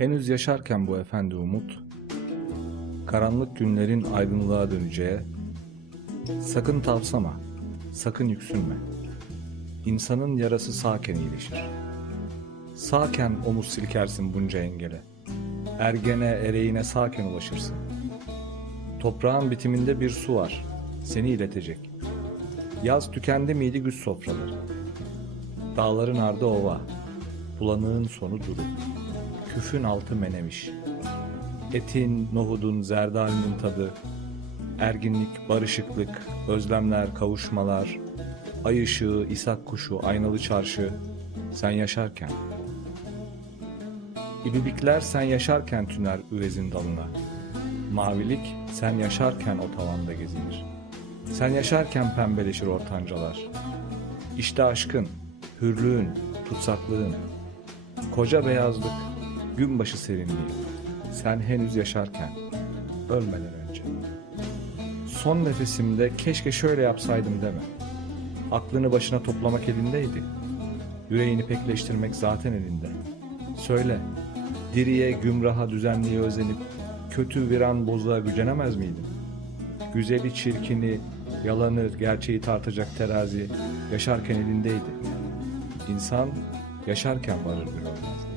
Henüz yaşarken bu efendi umut, karanlık günlerin aydınlığa döneceği, sakın tavsama, sakın yüksünme. İnsanın yarası sağken iyileşir. Sağken omuz silkersin bunca engele. Ergene, ereğine sağken ulaşırsın. Toprağın bitiminde bir su var, seni iletecek. Yaz tükendi miydi güz sofraları. Dağların ardı ova, bulanığın sonu duru. Küfün altı menemiş. Etin, nohudun, zerdalinin tadı. Erginlik, barışıklık, özlemler, kavuşmalar. Ay ışığı, isak kuşu, aynalı çarşı. Sen yaşarken. İbibikler sen yaşarken tüner üvezin dalına. Mavilik sen yaşarken o tavanda gezinir. Sen yaşarken pembeleşir ortancalar. İşte aşkın, hürlüğün, tutsaklığın. Koca beyazlık, günbaşı serinliği. Sen henüz yaşarken, ölmeden önce. Son nefesimde keşke şöyle yapsaydım deme. Aklını başına toplamak elindeydi. Yüreğini pekleştirmek zaten elinde. Söyle, diriye, gümraha, düzenliye özenip kötü viran bozuğa gücenemez miydin? Güzeli, çirkini, yalanı, gerçeği tartacak terazi yaşarken elindeydi. İnsan yaşarken varır bir olmaz.